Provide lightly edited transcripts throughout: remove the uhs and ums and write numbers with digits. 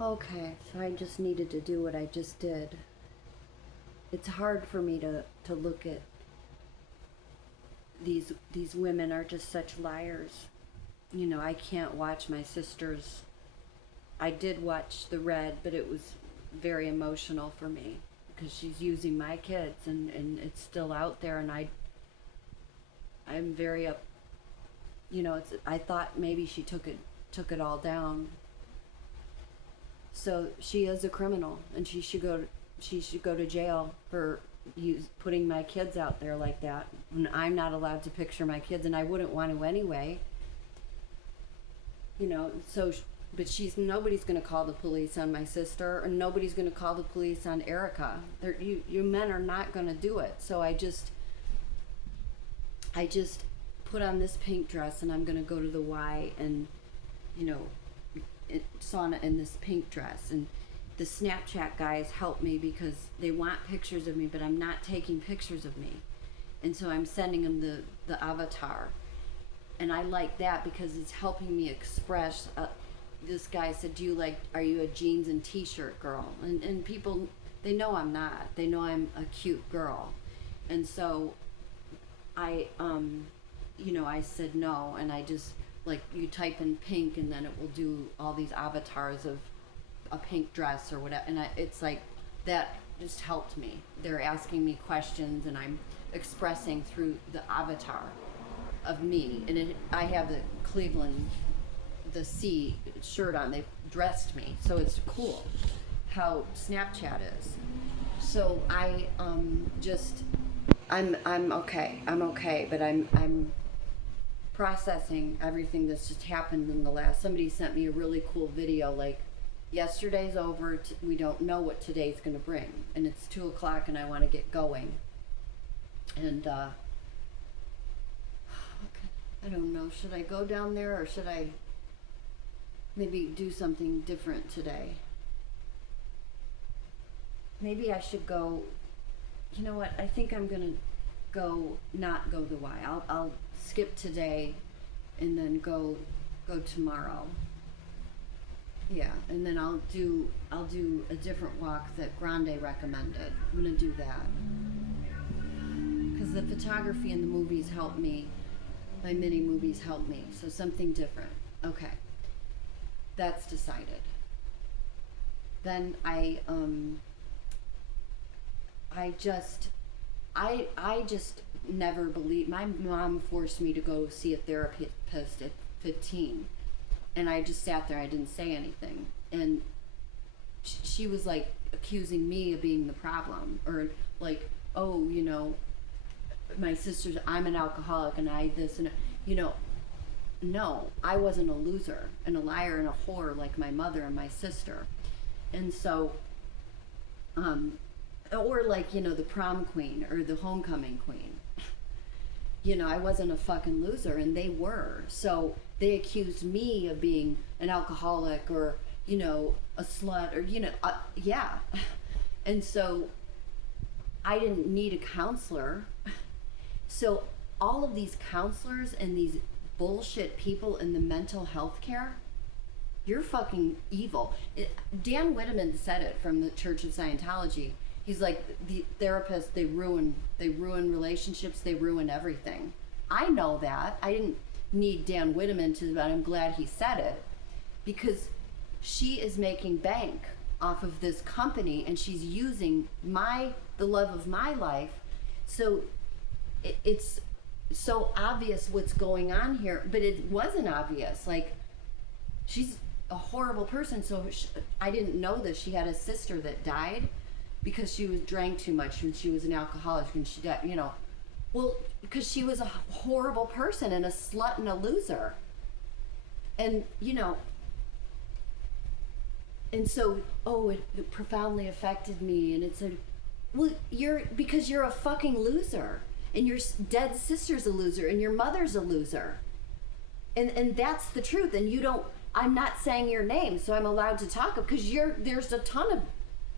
Okay, so I just needed to do what I just did. It's hard for me to look at these women are just such liars. You know, I can't watch my sisters. I did watch The Red, but it was very emotional for me because she's using my kids and it's still out there and I'm very up. You know, it's I thought maybe she took it all down. So she is a criminal and she should go to jail for putting my kids out there like that. And I'm not allowed to picture my kids and I wouldn't want to anyway. You know, so but she's nobody's going to call the police on my sister and nobody's going to call the police on Erica. You men are not going to do it. So I just put on this pink dress and I'm going to go to the Y and you know sauna in this pink dress and the Snapchat guys help me because they want pictures of me but I'm not taking pictures of me, and so I'm sending them the avatar, and I like that because it's helping me express. This guy said, "Do you like? Are you a jeans and t-shirt girl?" And people, they know I'm not. They know I'm a cute girl, and so I I said no, and I just like you type in pink and then it will do all these avatars of a pink dress or whatever, and it's like that just helped me. They're asking me questions and I'm expressing through the avatar of me, and I have the Cleveland the C shirt on. They dressed me, so it's cool how Snapchat is. So I'm okay. I'm okay, but I'm processing everything that's just happened in the last. Somebody sent me a really cool video. Like, yesterday's over. We don't know what today's gonna bring, and it's 2 o'clock, and I want to get going. And okay, I don't know. Should I go down there or should I maybe do something different today? Maybe I should go. You know what? I think I'm gonna not go the Y. I'll skip today, and then go tomorrow. Yeah, and then I'll do a different walk that Grande recommended. I'm gonna do that because the photography and the movies help me. My mini movies help me. So something different. Okay, that's decided. Then I just never believed. My mom forced me to go see a therapist at 15, and I just sat there. I didn't say anything, and she was like accusing me of being the problem, or like, oh, my sister's. I'm an alcoholic, and I this and you know. No, I wasn't a loser and a liar and a whore like my mother and my sister, and so or like the prom queen or the homecoming queen. I wasn't a fucking loser and they were, so they accused me of being an alcoholic or a slut or yeah. And so I didn't need a counselor. So all of these counselors and these bullshit people in the mental health care, you're fucking evil. Dan Whitman said it from the Church of Scientology. He's like, the therapists, they ruin relationships, they ruin everything. I know that. I didn't need Dan Whitman to, but I'm glad he said it, because she is making bank off of this company and she's using the love of my life. So it's so obvious what's going on here, but it wasn't obvious. Like, she's a horrible person. So I didn't know this. She had a sister that died because she drank too much when she was an alcoholic, and she died, well, because she was a horrible person and a slut and a loser. And and so, it profoundly affected me, and it's well, because you're a fucking loser, and your dead sister's a loser, and your mother's a loser, and that's the truth. And I'm not saying your name, so I'm allowed to talk, because there's a ton of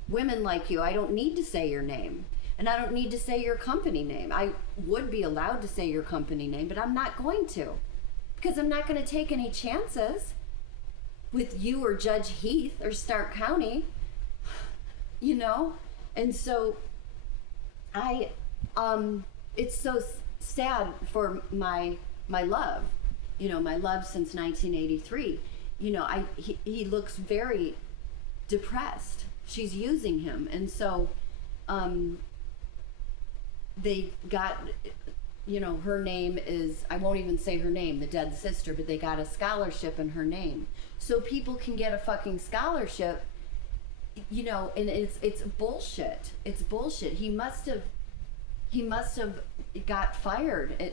women like you. I don't need to say your name, and I don't need to say your company name. I would be allowed to say your company name, but I'm not going to, because I'm not going to take any chances. with you or Judge Heath or Stark County, you know? And so I, it's so sad for my love, you know, my love since 1983. You know, he looks very depressed. She's using him. And so, they got, you know, her name is, I won't even say her name, the dead sister, but they got a scholarship in her name. So people can get a fucking scholarship, you know, and it's bullshit. It's bullshit. He must have got fired at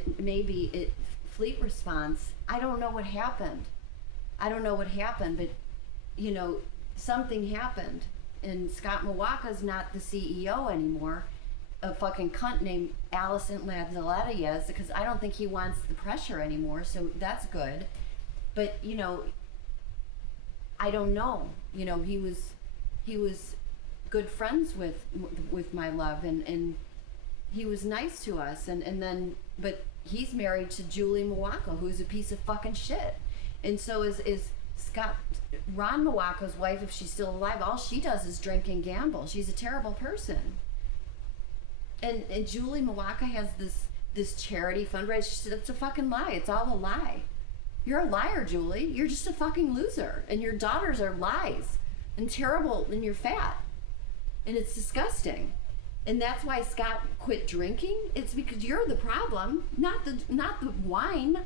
Fleet Response. I don't know what happened. But, you know, something happened. And Scott Mwaka's not the CEO anymore. A fucking cunt named Allison Lazzaletta is, because I don't think he wants the pressure anymore, so that's good. But, you know, I don't know. You know, he was good friends with my love, and he was nice to us, and then, but he's married to Julie Mwaka, who's a piece of fucking shit. And so is Ron Mwaka's wife, if she's still alive. All she does is drink and gamble. She's a terrible person. And Julie Mwaka has this charity fundraiser. She said, it's a fucking lie. It's all a lie. You're a liar, Julie. You're just a fucking loser. And your daughters are lies and terrible, and you're fat. And it's disgusting. And that's why Scott quit drinking. It's because you're the problem, not the wine,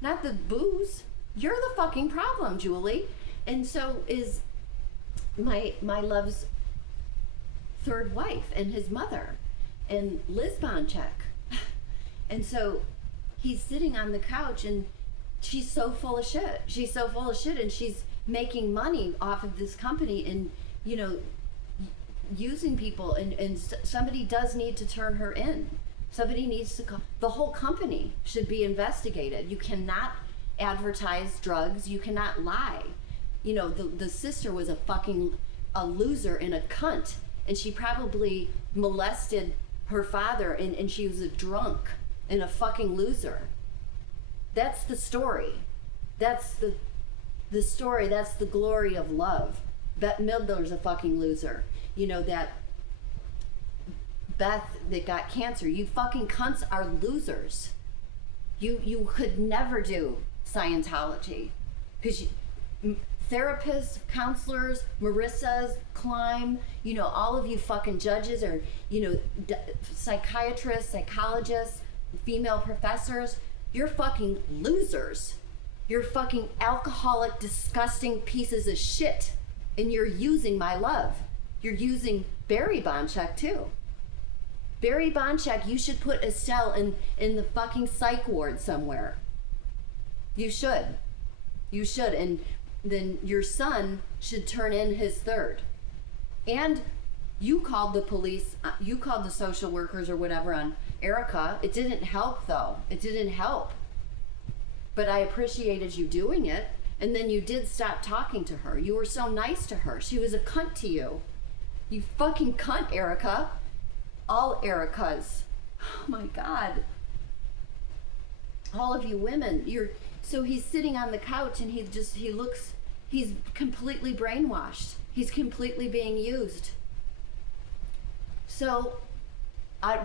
not the booze. You're the fucking problem, Julie. And so is my love's third wife and his mother. And Liz Bonchek. And so he's sitting on the couch, and she's so full of shit. And she's making money off of this company, and, you know, using people, and somebody does need to turn her in. Somebody needs to the whole company should be investigated. You cannot advertise drugs. You cannot lie. You know, the sister was a loser and a cunt, and she probably molested her father, and she was a drunk and a fucking loser. That's the story. That's the story. That's the glory of love. Bette Midler's a fucking loser. You know, that Beth that got cancer. You fucking cunts are losers. You could never do Scientology, because therapists, counselors, Marissa's, Climb, you know, all of you fucking judges, or, you know, psychiatrists, psychologists, female professors, you're fucking losers. You're fucking alcoholic, disgusting pieces of shit. And you're using my love. You're using Barry Bonchek too. Barry Bonchek, you should put Estelle in the fucking psych ward somewhere. You should. And then your son should turn in his third. And you called the police, you called the social workers or whatever on Erica. It didn't help, though. It didn't help. But I appreciated you doing it. And then you did stop talking to her. You were so nice to her. She was a cunt to you. You fucking cunt, Erica. All Ericas. Oh my God. All of you women, so he's sitting on the couch, and he's completely brainwashed. He's completely being used. So,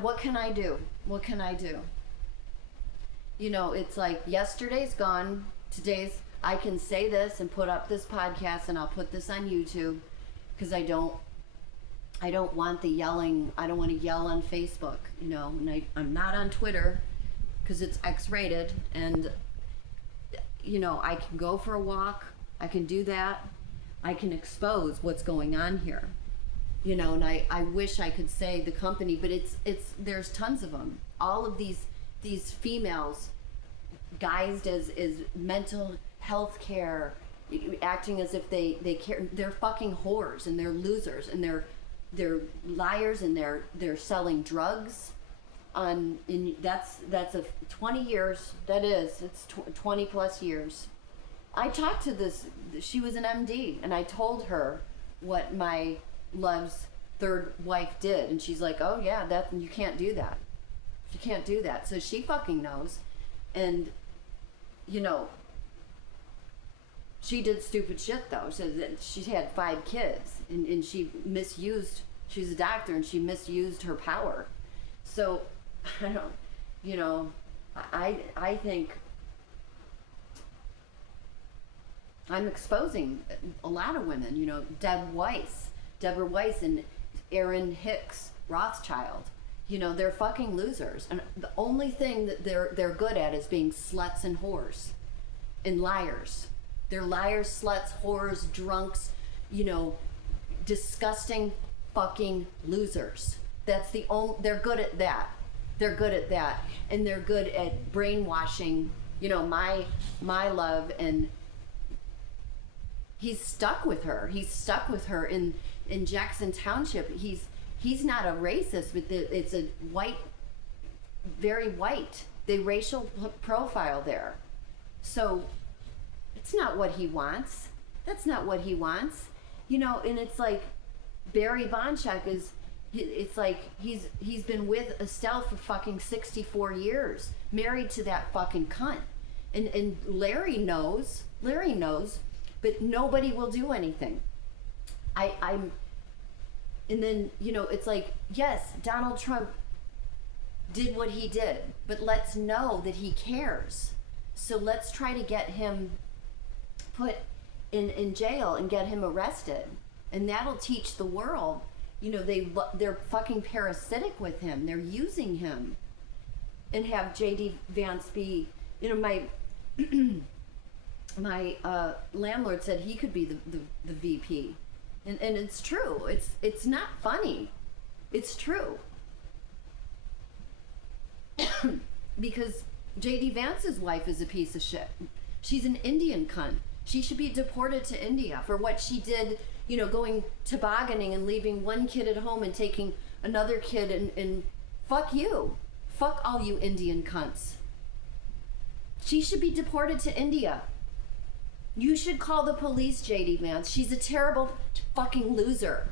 what can I do? What can I do? You know, it's like yesterday's gone. I can say this and put up this podcast, and I'll put this on YouTube, because I don't want the yelling. I don't want to yell on Facebook, you know, and I'm not on Twitter because it's X-rated, and, you know, I can go for a walk. I can do that. I can expose what's going on here, you know, and I wish I could say the company, but there's tons of them. All of these females guised as mental health care, acting as if they care. They're fucking whores, and they're losers, and they're liars, and they're selling drugs. That's a 20 years. It's 20 plus years. I talked to this. She was an MD, and I told her what my love's third wife did, and she's like, "Oh yeah, you can't do that. You can't do that." So she fucking knows, and, you know, She did stupid shit though. She had 5 kids, and she misused. She's a doctor, and she misused her power. So, I don't, you know, I think I'm exposing a lot of women. You know, Deborah Weiss, and Aaron Hicks Rothschild. You know, they're fucking losers, and the only thing that they're good at is being sluts and whores, and liars. They're liars, sluts, whores, drunks. You know, disgusting fucking losers. That's the only. They're good at that. They're good at that, and they're good at brainwashing. You know, my love, and he's stuck with her. He's stuck with her in Jackson Township. He's not a racist, but it's a white, very white. They racial profile there. So it's not what he wants. That's not what he wants. You know, and it's like Barry Bonchak is, it's like he's been with Estelle for fucking 64 years, married to that fucking cunt. And Larry knows, but nobody will do anything. I'm And then, you know, it's like, yes, Donald Trump did what he did, but let's know that he cares. So let's try to get him put in jail and get him arrested. And that'll teach the world, you know, they're fucking parasitic with him. They're using him. And have J.D. Vance be, you know, my landlord said he could be the VP. And it's true. It's not funny. It's true. Because J.D. Vance's wife is a piece of shit. She's an Indian cunt. She should be deported to India for what she did, you know, going tobogganing and leaving one kid at home and taking another kid and fuck you. Fuck all you Indian cunts. She should be deported to India. You should call the police, J.D. Vance. She's a terrible fucking loser.